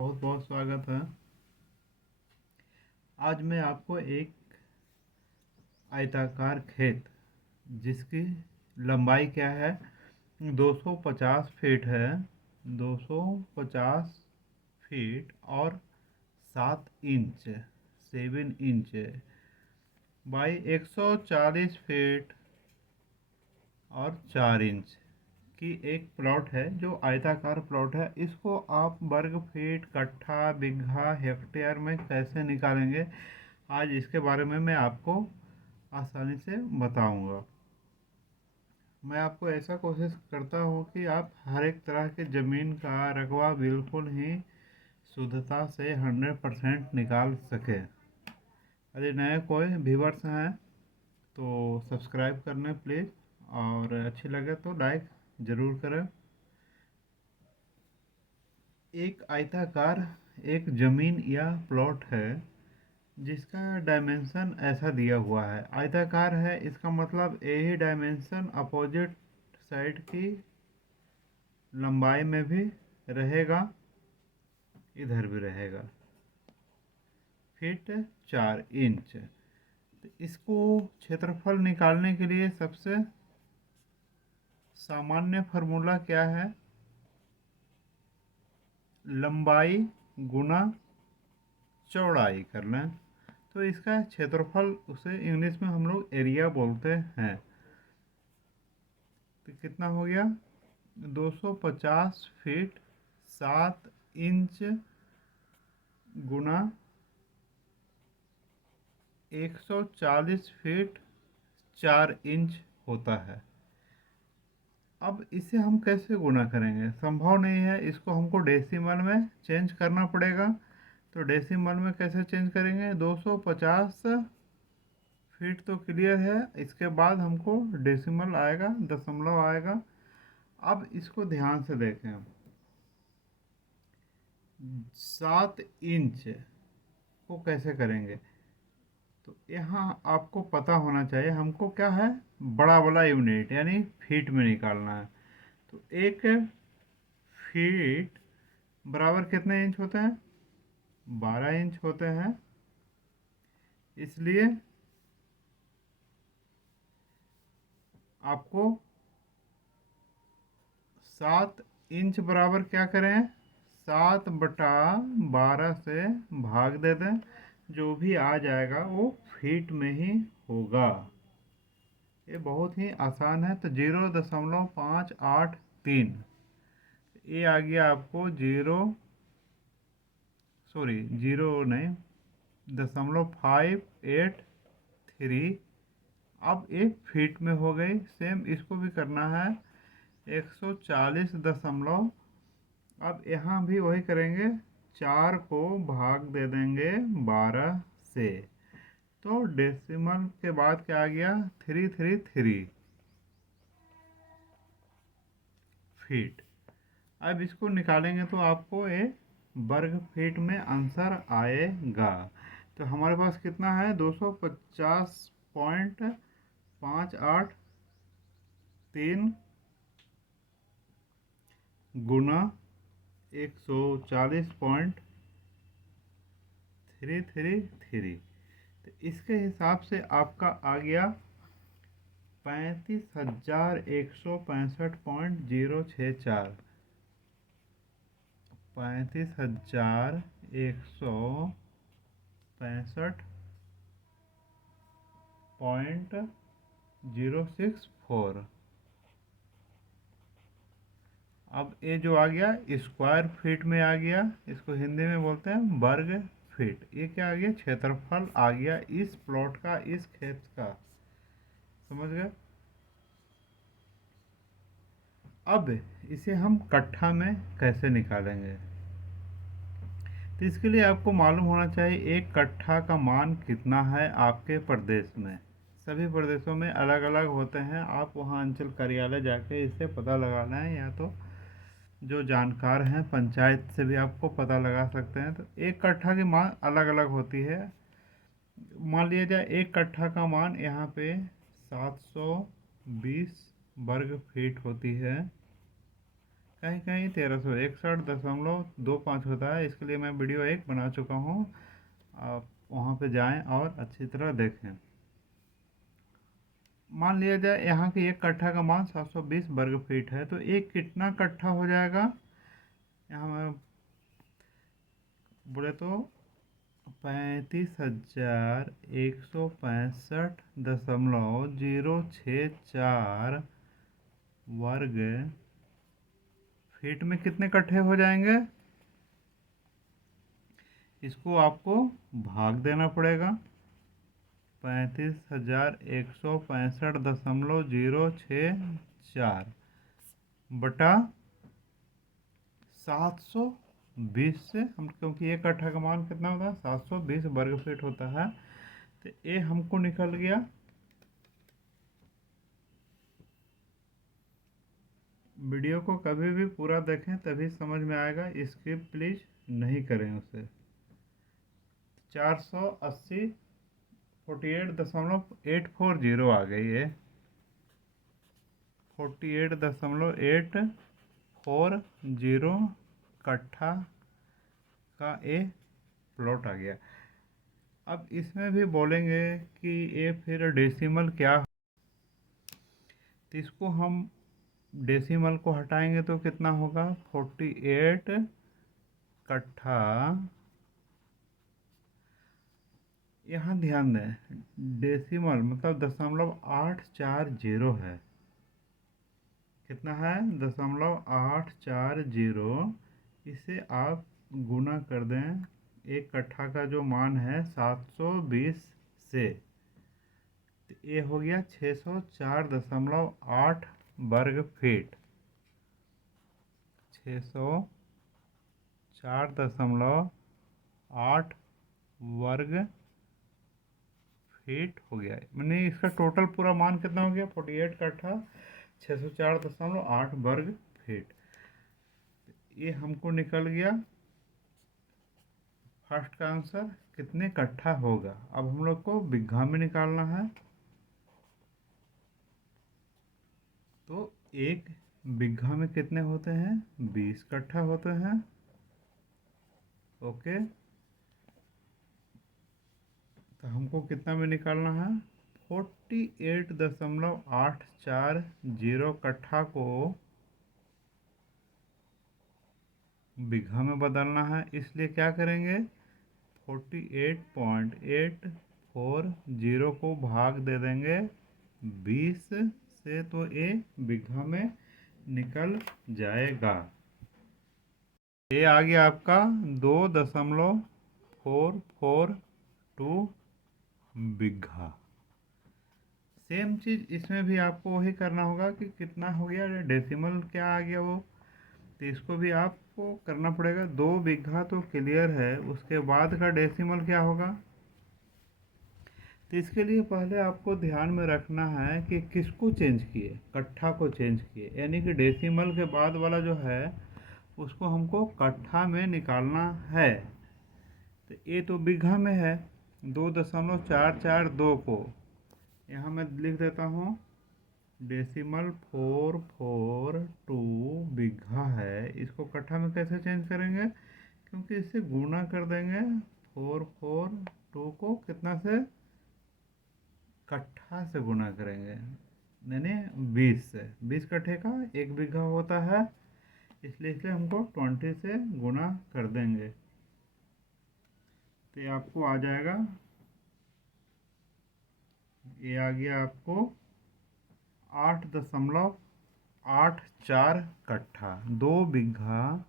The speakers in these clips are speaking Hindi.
बहुत बहुत स्वागत है। आज मैं आपको एक आयताकार खेत जिसकी लंबाई क्या है 250 फीट है। 250 फीट और 7 इंच 7 इंच बाई 140 फीट और 4 इंच की एक प्लॉट है जो आयताकार प्लॉट है। इसको आप वर्ग फीट, कट्ठा, बिगहा, हेक्टेयर में कैसे निकालेंगे, आज इसके बारे में मैं आपको आसानी से बताऊंगा। मैं आपको ऐसा कोशिश करता हूँ कि आप हर एक तरह के ज़मीन का रकबा बिल्कुल ही शुद्धता से 100% निकाल सकें। यदि नए कोई व्यूवर्स हैं तो सब्सक्राइब कर लें प्लीज़, और अच्छी लगे तो लाइक ज़रूर करें। एक आयताकार एक ज़मीन या प्लॉट है जिसका डायमेंशन ऐसा दिया हुआ है। आयताकार है इसका मतलब यही डायमेंशन अपोजिट साइड की लंबाई में भी रहेगा, इधर भी रहेगा। Feet 4 inch. तो इसको क्षेत्रफल निकालने के लिए सबसे सामान्य फार्मूला क्या है? लंबाई गुना चौड़ाई कर लें तो इसका क्षेत्रफल, उसे इंग्लिश में हम लोग एरिया बोलते हैं। तो कितना हो गया? 250 फीट 7 इंच गुना 140 फीट 4 इंच होता है। अब इसे हम कैसे गुना करेंगे? संभव नहीं है, इसको हमको डेसिमल में चेंज करना पड़ेगा। तो डेसिमल में कैसे चेंज करेंगे? 250 फीट तो क्लियर है, इसके बाद हमको डेसिमल आएगा, दशमलव आएगा। अब इसको ध्यान से देखें। 7 इंच को कैसे करेंगे? तो यहाँ आपको पता होना चाहिए हमको क्या है, बड़ा वाला यूनिट यानी फीट में निकालना है। तो एक फीट बराबर कितने इंच होते हैं? 12 इंच होते हैं। इसलिए आपको 7 इंच बराबर क्या करें? 7/12 से भाग दे दें। जो भी आ जाएगा वो फीट में ही होगा। ये बहुत ही आसान है। तो 0.583, ये आ गया आपको जीरो नहीं, 0.583। अब एक फीट में हो गई। सेम इसको भी करना है 140 दशमलव। अब यहाँ भी वही करेंगे, 4 को भाग दे देंगे 12 से। तो डेसिमल के बाद क्या आ गया? 333 फीट। अब इसको निकालेंगे तो आपको ये वर्ग फीट में आंसर आएगा। तो हमारे पास कितना है? 250.583 गुना 140.333। तो इसके हिसाब से आपका आ गया 35,165.064। 35,165.064। अब ये जो आ गया स्क्वायर फीट में आ गया, इसको हिंदी में बोलते हैं वर्ग फीट। ये क्या आ गया? क्षेत्रफल आ गया इस प्लॉट का, इस खेत का। समझ गए? अब इसे हम कट्ठा में कैसे निकालेंगे? तो इसके लिए आपको मालूम होना चाहिए एक कट्ठा का मान कितना है आपके प्रदेश में। सभी प्रदेशों में अलग अलग होते हैं। आप वहाँ अंचल कार्यालय जाके इसे पता लगाना है, या तो जो जानकार हैं पंचायत से भी आपको पता लगा सकते हैं। तो एक कट्ठा की मान अलग अलग होती है। मान लिया जाए एक कट्ठा का मान यहाँ पे 720 वर्ग फीट होती है। कहीं कहीं 1361.25 होता है। इसके लिए मैं वीडियो एक बना चुका हूँ, आप वहाँ पे जाएं और अच्छी तरह देखें। मान लिया जाए यहाँ की एक कट्ठा का मान 720 वर्ग फीट है, तो एक कितना कट्ठा हो जाएगा, यहाँ मैं बोले तो 35,165.064 वर्ग फीट में कितने कट्ठे हो जाएंगे, इसको आपको भाग देना पड़ेगा। 35,165.064 बटा 720 से हम, क्योंकि एक कट्ठा का मान कितना होता है 720 वर्ग फीट होता है, तो ये हमको निकल गया। वीडियो को कभी भी पूरा देखें तभी समझ में आएगा, स्किप प्लीज नहीं करें उसे। 480 48.840 आ गई है, 48.840 कट्ठा का ए प्लॉट आ गया। अब इसमें भी बोलेंगे कि ये फिर डेसिमल क्या, तो इसको हम डेसिमल को हटाएंगे तो कितना होगा 48 कट्ठा। यहाँ ध्यान दें, डेसिमल मतलब 0.840 है, कितना है 0.840। इसे आप गुना कर दें, एक कट्ठा का जो मान है 720 से, तो ये हो गया 604.8 वर्ग फीट। 604.8 वर्ग फीट हो गया, मैंने इसका टोटल पूरा मान कितना हो गया 48 कट्ठा 604.8 वर्ग फीट। ये हमको निकल गया फर्स्ट का आंसर कितने कट्ठा होगा। अब हम लोग को बीघा में निकालना है, तो एक बीघा में कितने होते हैं 20 कट्ठा होते हैं। ओके, तो हमको कितना में निकालना है 48.840 कट्ठा को बीघा में बदलना है। इसलिए क्या करेंगे 48.840 को भाग दे देंगे 20 से, तो ये बीघा में निकल जाएगा। ये आ गया आपका 2.442 बीघा। सेम चीज़ इसमें भी आपको वही करना होगा कि कितना हो गया, डेसिमल क्या आ गया वो, तो इसको भी आपको करना पड़ेगा। 2 बीघा तो क्लियर है, उसके बाद का डेसिमल क्या होगा, तो इसके लिए पहले आपको ध्यान में रखना है कि किसको चेंज किए, कट्ठा को चेंज किए, यानी कि डेसिमल के बाद वाला जो है उसको हमको कट्ठा में निकालना है। तो ये तो बीघा में है, 2.442 को यहाँ मैं लिख देता हूँ, डेसिमल 442 बीघा है, इसको कट्ठा में कैसे चेंज करेंगे, क्योंकि इससे गुणा कर देंगे 442 को कितना से, कट्ठा से गुना करेंगे, यानी 20 से। 20 कट्ठे का एक बीघा होता है, इसलिए हमको 20 से गुना कर देंगे, तो ये आपको आ जाएगा, ये आ गया आपको 8.84 कट्ठा, 2 बीघा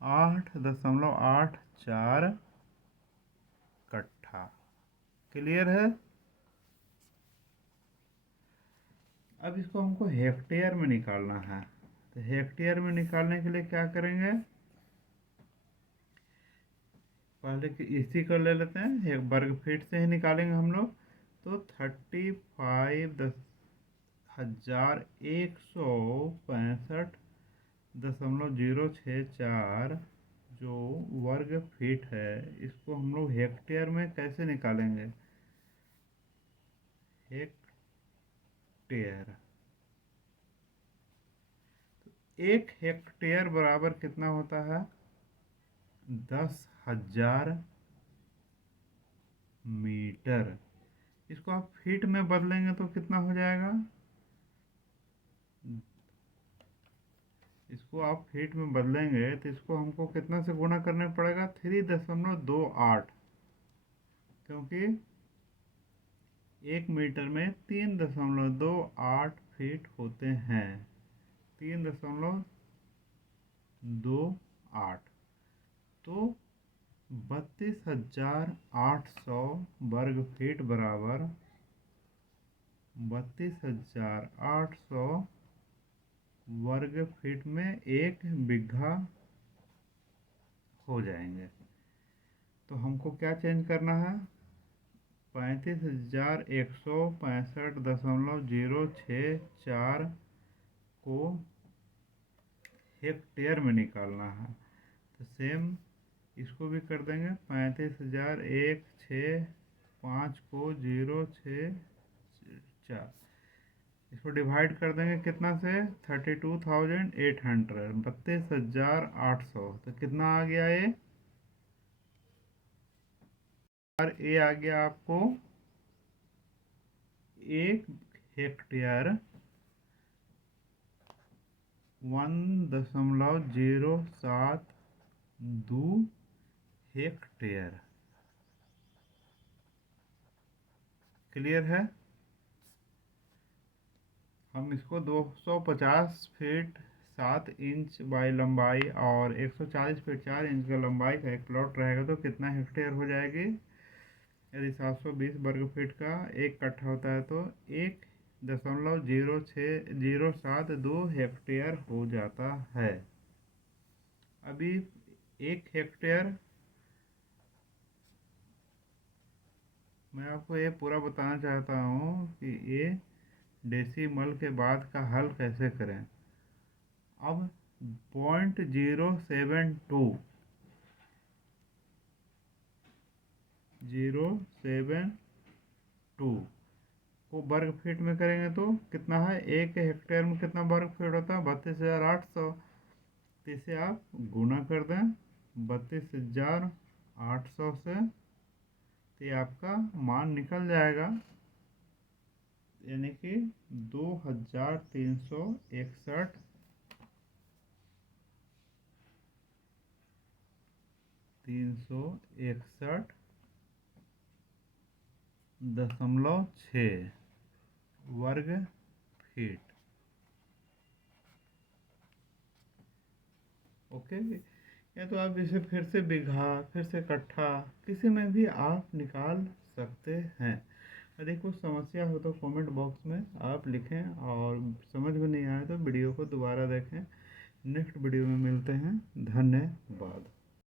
8.84 कट्ठा। क्लियर है। अब इसको हमको हेक्टेयर में निकालना है, तो हेक्टेयर में निकालने के लिए क्या करेंगे, पहले कि इसी को ले लेते हैं, वर्ग फीट से ही निकालेंगे हम लोग, तो 35,165.064 जो वर्ग फीट है, इसको हम लोग हेक्टेयर में कैसे निकालेंगे, हेक्टेयर, 1 हेक्टेयर बराबर कितना होता है? 10,000 मीटर। इसको आप फीट में बदलेंगे तो कितना हो जाएगा? इसको आप फीट में बदलेंगे तो इसको हमको कितना से गुणा करना पड़ेगा? 3.28, क्योंकि 1 मीटर में 3.28 फीट होते हैं। 3.28 तो 32,800 वर्ग फीट बराबर 32,800 वर्ग फीट में 1 बीघा हो जाएंगे। तो हमको क्या चेंज करना है? 35,165.064 को हेक्टेयर में निकालना है। तो सेम इसको भी कर देंगे। 35,165 को 064, इसको डिवाइड कर देंगे कितना से? 32,800, 32,800। तो कितना आ गया ये? और ये आ गया आपको 1 हेक्टेयर 1.072 हेक्टेयर। क्लियर है? हम इसको 250 फीट 7 इंच बाई लंबाई और 140 फीट 4 इंच का लंबाई का एक प्लॉट रहेगा तो कितना हेक्टेयर हो जाएगी? यदि 720 वर्ग फीट का 1 कट्ठा होता है तो 1.06072 हेक्टेयर हो जाता है। अभी 1 हेक्टेयर मैं आपको ये पूरा बताना चाहता हूँ कि ये डेसिमल के बाद का हल कैसे करें। अब 0.072 को वर्ग फीट में करेंगे तो कितना है? 1 हेक्टेयर में कितना वर्ग फीट होता है? 32,800। तो इसे आप गुना कर दें 32,800 से, तो ये आपका मान निकल जाएगा, यानी कि 2,361 361.6 वर्ग फीट। ओके, या तो आप इसे फिर से बीघा, फिर से कट्ठा, किसी में भी आप निकाल सकते हैं। यदि कुछ समस्या हो तो कमेंट बॉक्स में आप लिखें, और समझ में नहीं आए तो वीडियो को दोबारा देखें। नेक्स्ट वीडियो में मिलते हैं। धन्यवाद।